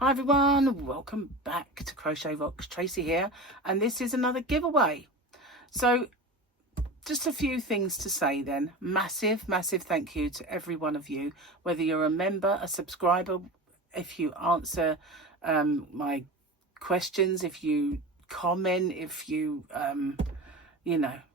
Hi everyone, welcome back to Crochet Rocks. Tracy here, and this is another giveaway. So just a few things to say then. Massive thank you to every one of you, whether you're a member, a subscriber, if you answer my questions, if you comment, if you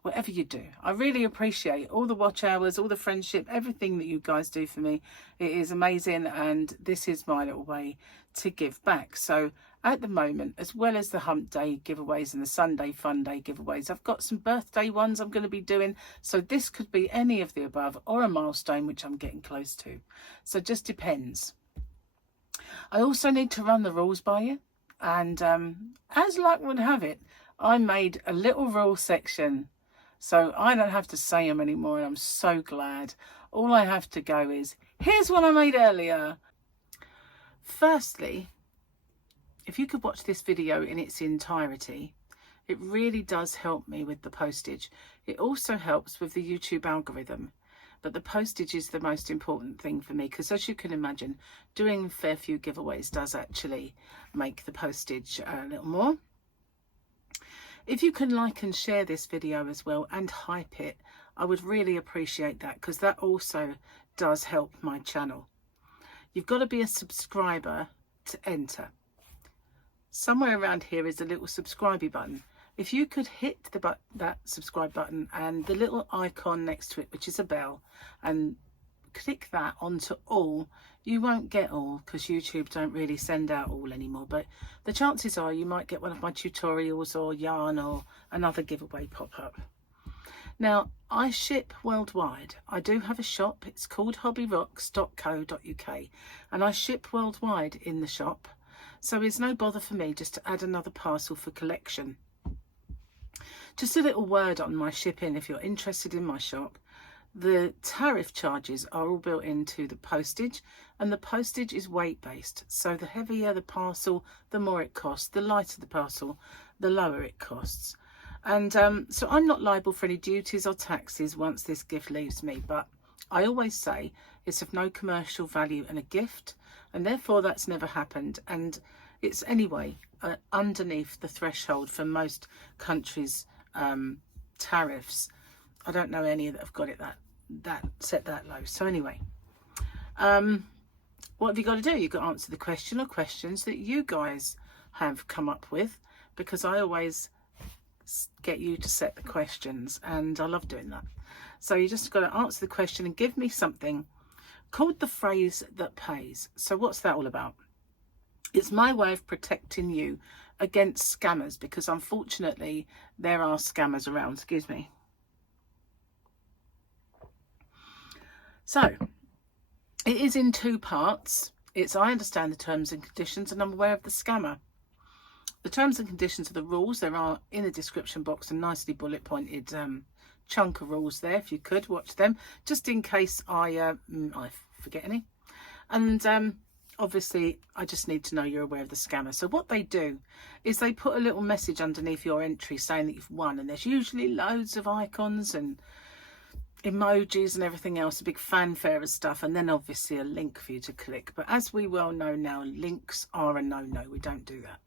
whatever you do. I really appreciate all the watch hours, all the friendship, everything that you guys do for me. It is amazing, and this is my little way to give back. So at the moment, as well as the Hump Day giveaways and the Sunday Fun Day giveaways, I've got some birthday ones I'm going to be doing. So this could be any of the above or a milestone, which I'm getting close to. So it just depends. I also need to run the rules by you. And as luck would have it, I made a little rule section, so I don't have to say them anymore, and I'm so glad. All I have to go is, here's one I made earlier. Firstly, if you could watch this video in its entirety, it really does help me with the postage. It also helps with the YouTube algorithm, but the postage is the most important thing for me, because as you can imagine, doing a fair few giveaways does actually make the postage a little more. If you can like and share this video as well and hype it, I would really appreciate that, because that also does help my channel. You've got to be a subscriber to enter. Somewhere around here is a little subscribe button. If you could hit that subscribe button and the little icon next to it, which is a bell, and click that onto all. You won't get all, because YouTube don't really send out all anymore, but the chances are you might get one of my tutorials or yarn or another giveaway pop up. Now, I ship worldwide. I do have a shop. It's called hobbyrocks.co.uk, and I ship worldwide in the shop, so it's no bother for me just to add another parcel for collection. Just a little word on my shipping if you're interested in my shop. The tariff charges are all built into the postage, and the postage is weight based. So the heavier the parcel, the more it costs. The lighter the parcel, the lower it costs. And so I'm not liable for any duties or taxes once this gift leaves me. But I always say it's of no commercial value and a gift, and therefore that's never happened. And it's anyway underneath the threshold for most countries' tariffs. I don't know any that have got it that set that low. So anyway, what have you got to do? You've got to answer the question or questions that you guys have come up with, because I always get you to set the questions, and I love doing that. So you just got to answer the question and give me something called the phrase that pays. So what's that all about? It's my way of protecting you against scammers, because unfortunately there are scammers around. Excuse me. So it is in two parts. It's I understand the terms and conditions, and I'm aware of the scammer. The terms and conditions are the rules. There are in the description box a nicely bullet pointed chunk of rules there. If you could watch them, just in case I forget any. And obviously I just need to know you're aware of the scammer. So what they do is they put a little message underneath your entry saying that you've won, and there's usually loads of icons and emojis and everything else, a big fanfare of stuff, and then obviously a link for you to click. But as we well know now, links are a no-no. We don't do that.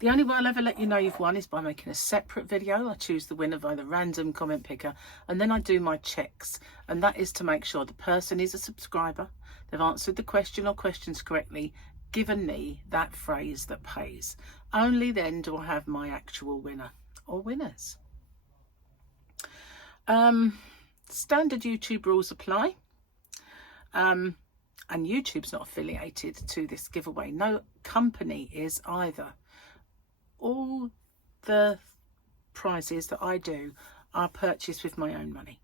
The only way I'll ever let you know you've won is by making a separate video. I choose the winner by the random comment picker, and then I do my checks, and that is to make sure the person is a subscriber, they've answered the question or questions correctly, given me that phrase that pays. Only then do I have my actual winner or winners. Standard YouTube rules apply, and YouTube's not affiliated to this giveaway. No company is either. All the prizes that I do are purchased with my own money.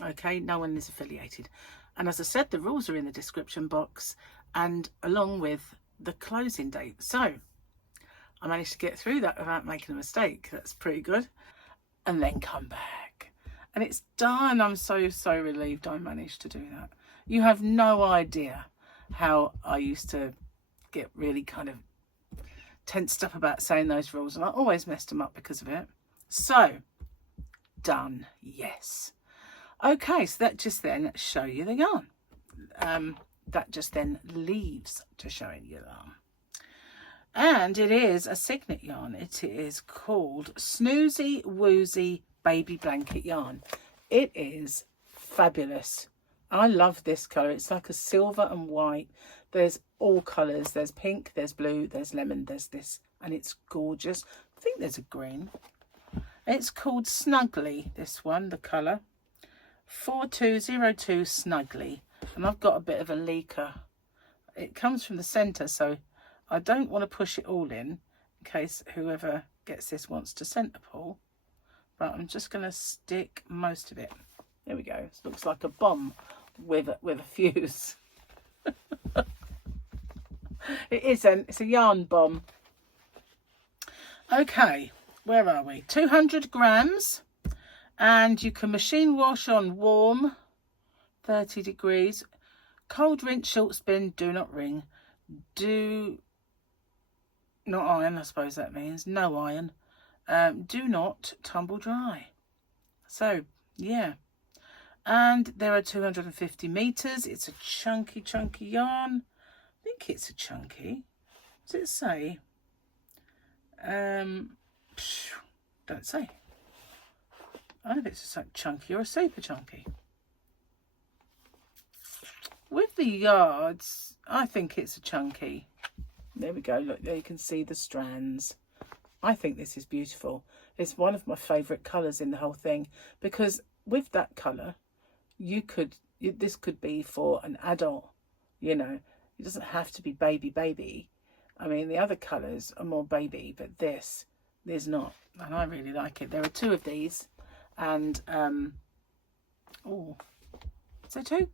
Okay, no one is affiliated. And as I said, the rules are in the description box, and along with the closing date. So I managed to get through that without making a mistake. That's pretty good. And then come back. And it's done. I'm so relieved I managed to do that. You have no idea how I used to get really kind of tensed up about saying those rules, and I always messed them up because of it. So done. Yes. Okay, so that just then show you the yarn. that just then leaves to showing you that. And it is a signet yarn. It is called SnoozyWoosies Baby Blanket Yarn. It is fabulous. I love this colour. It's like a silver and white. There's all colours. There's pink, there's blue, there's lemon, there's this. And it's gorgeous. I think there's a green. It's called Snuggly, this one, the colour. 4202 Snuggly. And I've got a bit of a leaker. It comes from the centre, so I don't want to push it all in case whoever gets this wants to centre pull. But I'm just going to stick most of it. There we go. It looks like a bomb with a fuse. It isn't. It's a yarn bomb. Okay, where are we? 200 grams. And you can machine wash on warm, 30 degrees. Cold rinse, short spin, do not wring. Do not iron, I suppose that means. No iron. Do not tumble dry. So, yeah. And there are 250 meters. It's a chunky yarn. I think it's a chunky. Does it say? Don't say. I don't know if it's a chunky or a super chunky. With the yards, I think it's a chunky. There we go. Look, there you can see the strands. I think this is beautiful. It's one of my favourite colours in the whole thing, because with that colour, this could be for an adult, you know. It doesn't have to be baby. I mean, the other colours are more baby, but this is not. And I really like it. There are 2 of these. And, oh, is there 2?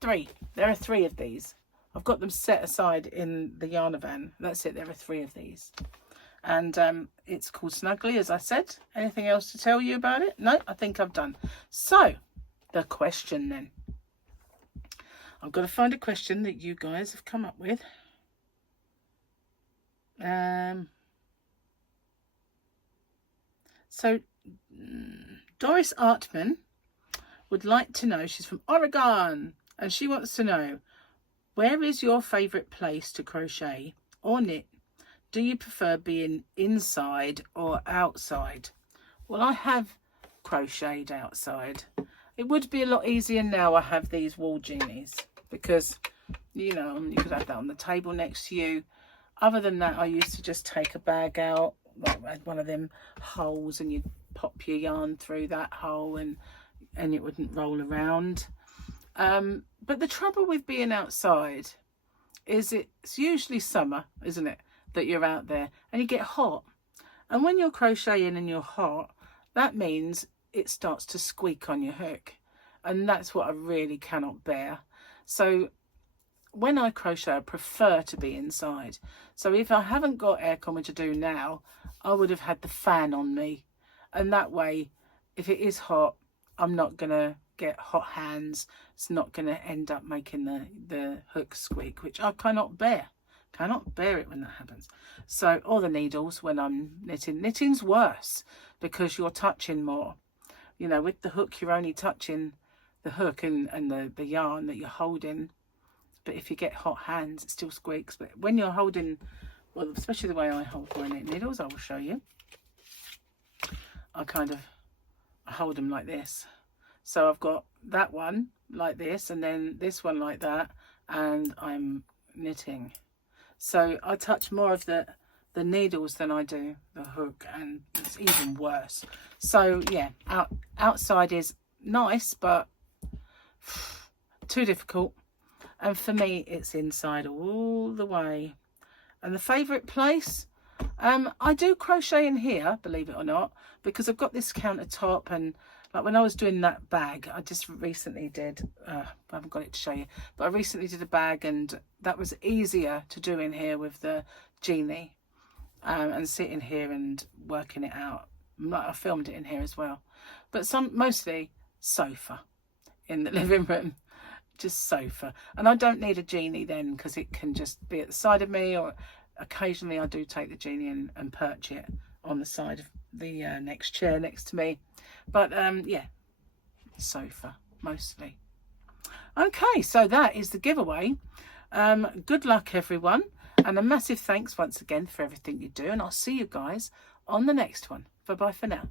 3. There are 3 of these. I've got them set aside in the Yarnavan. That's it. There are 3 of these. And it's called Snuggly, as I said. Anything else to tell you about it? No, I think I've done. So, the question then. I've got to find a question that you guys have come up with. So, Doris Artman would like to know, she's from Oregon, and she wants to know, where is your favourite place to crochet or knit? Do you prefer being inside or outside? Well, I have crocheted outside. It would be a lot easier now I have these wall genies, because, you know, you could have that on the table next to you. Other than that, I used to just take a bag out, like one of them holes, and you'd pop your yarn through that hole and it wouldn't roll around. But the trouble with being outside is it's usually summer, isn't it, that you're out there and you get hot. And when you're crocheting and you're hot, that means it starts to squeak on your hook. And that's what I really cannot bear. So when I crochet, I prefer to be inside. So if I haven't got aircon to do now, I would have had the fan on me. And that way, if it is hot, I'm not going to get hot hands. It's not going to end up making the hook squeak, which I cannot bear. Cannot bear it when that happens. So, or the needles when I'm knitting. Knitting's worse because you're touching more. You know, with the hook, you're only touching the hook and the yarn that you're holding. But if you get hot hands, it still squeaks. But when you're holding, well, especially the way I hold my knit needles, I will show you. I hold them like this. So I've got that one like this, and then this one like that, and I'm knitting. So I touch more of the needles than I do the hook, and it's even worse. So yeah, outside is nice, but too difficult. And for me, it's inside all the way. And the favourite place, I do crochet in here, believe it or not, because I've got this countertop. And like when I was doing that bag, I just recently did, I haven't got it to show you, but I recently did a bag, and that was easier to do in here with the genie, and sitting here and working it out. I filmed it in here as well, but mostly sofa in the living room. Just sofa. And I don't need a genie then, because it can just be at the side of me, or occasionally I do take the genie and perch it on the side of the next chair next to me. But yeah, sofa mostly. Okay, so that is the giveaway. Good luck, everyone. And a massive thanks once again for everything you do. And I'll see you guys on the next one. Bye-bye for now.